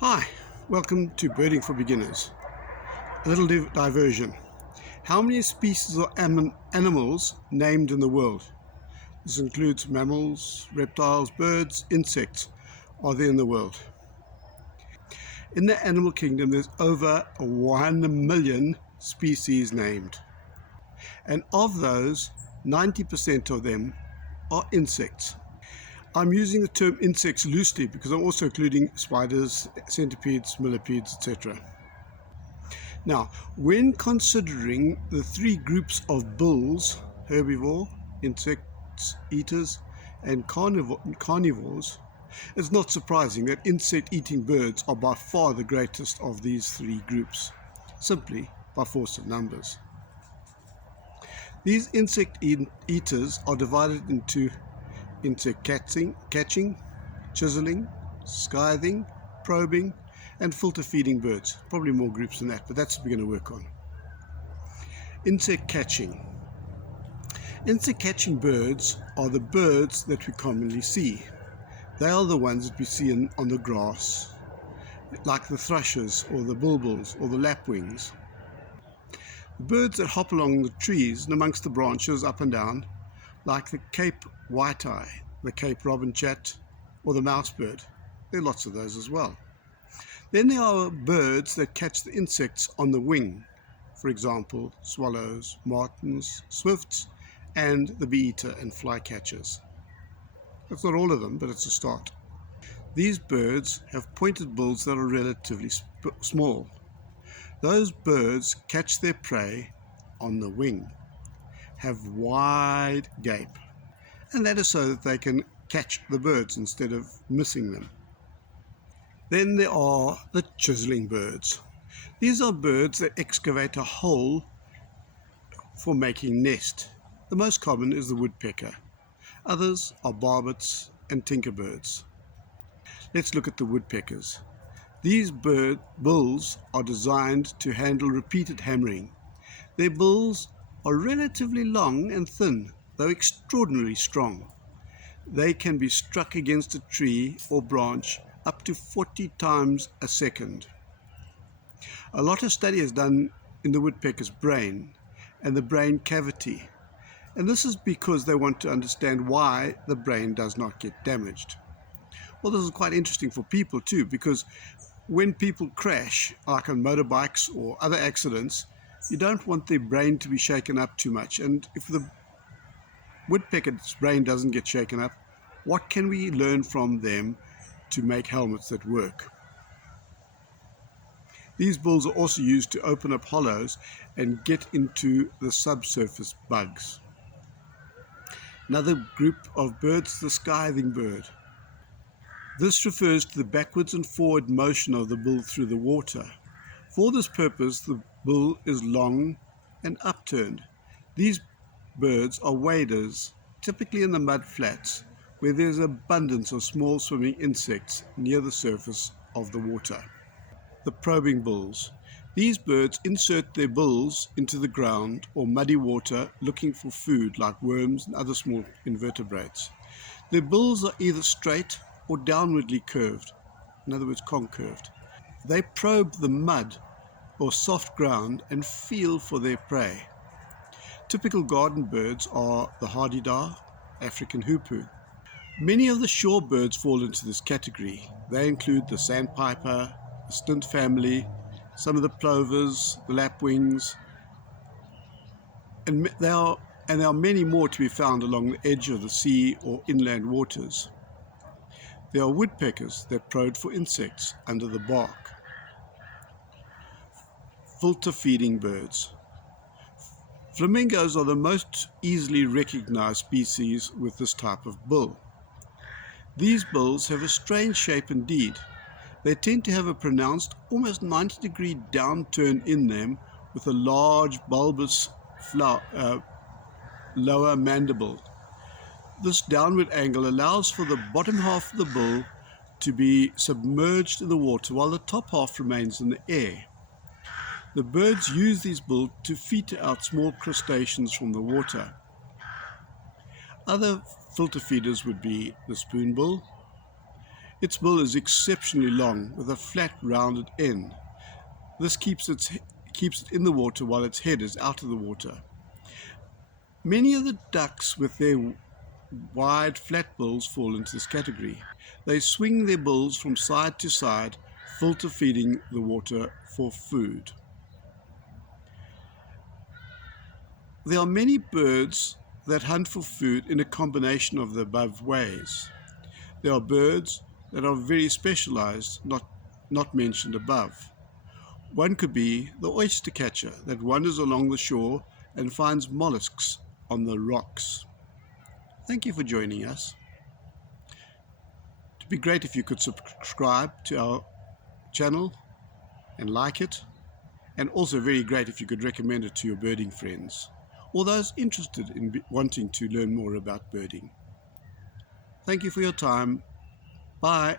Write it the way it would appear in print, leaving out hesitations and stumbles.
Hi, welcome to Birding for Beginners. A little diversion. How many species of animals named in the world? This includes mammals, reptiles, birds, insects are there in the world. In the animal kingdom there's over 1 million species named. And of those, 90% of them are insects. I'm using the term insects loosely because I'm also including spiders, centipedes, millipedes, etc. Now, when considering the three groups of bulls, herbivore, insects eaters, and carnivores, it's not surprising that insect-eating birds are by far the greatest of these three groups, simply by force of numbers. These insect eaters are divided into insect catching, chiseling, skything, probing, and filter feeding birds. Probably more groups than that, but that's what we're going to work on. Insect catching. Insect catching birds are the birds that we commonly see. They are the ones that we see on the grass, like the thrushes or the bulbuls or the lapwings. The birds that hop along the trees and amongst the branches up and down, like the Cape white-eye, the Cape robin-chat, or the mousebird. There are lots of those as well. Then there are birds that catch the insects on the wing, for example, swallows, martins, swifts, and the bee-eater and flycatchers. That's not all of them, but it's a start. These birds have pointed bills that are relatively small. Those birds catch their prey on the wing, have wide gape, and that is so that they can catch the birds instead of missing them. Then there are the chiseling birds. These are birds that excavate a hole for making nest. The most common is the woodpecker. Others are barbets and tinkerbirds. Let's look at the woodpeckers. These bills are designed to handle repeated hammering. Their bills are relatively long and thin, though extraordinarily strong. They can be struck against a tree or branch up to 40 times a second. A lot of study is done in the woodpecker's brain and the brain cavity, and this is because they want to understand why the brain does not get damaged. Well, this is quite interesting for people too, because when people crash, like on motorbikes or other accidents, you don't want their brain to be shaken up too much. And if the woodpecker's brain doesn't get shaken up, what can we learn from them to make helmets that work? These bills are also used to open up hollows and get into the subsurface bugs. Another group of birds, the skything bird. This refers to the backwards and forward motion of the bill through the water. For this purpose, the bill is long and upturned. These birds are waders, typically in the mud flats, where there is abundance of small swimming insects near the surface of the water. The probing bills. These birds insert their bills into the ground or muddy water looking for food like worms and other small invertebrates. Their bills are either straight or downwardly curved, in other words concurved. They probe the mud or soft ground and feel for their prey. Typical garden birds are the hardy-dar, African hoopoe. Many of the shore birds fall into this category. They include the sandpiper, the stint family, some of the plovers, the lapwings, and there are many more to be found along the edge of the sea or inland waters. There are woodpeckers that probe for insects under the bark. Filter feeding birds. Flamingos are the most easily recognized species with this type of bill. These bills have a strange shape indeed. They tend to have a pronounced, almost 90-degree downturn in them with a large bulbous lower mandible. This downward angle allows for the bottom half of the bill to be submerged in the water while the top half remains in the air. The birds use these bills to filter out small crustaceans from the water. Other filter feeders would be the spoonbill Its bill is exceptionally long with a flat rounded end. This keeps it in the water while its head is out of the water. Many of the ducks with their wide flat bills fall into this category. They swing their bills from side to side, filter feeding the water for food. There are many birds that hunt for food in a combination of the above ways. There are birds that are very specialized, not mentioned above. One could be the oyster catcher that wanders along the shore and finds mollusks on the rocks. Thank you for joining us. It'd be great if you could subscribe to our channel and like it, and also very great if you could recommend it to your birding friends or those interested in wanting to learn more about birding. Thank you for your time. Bye.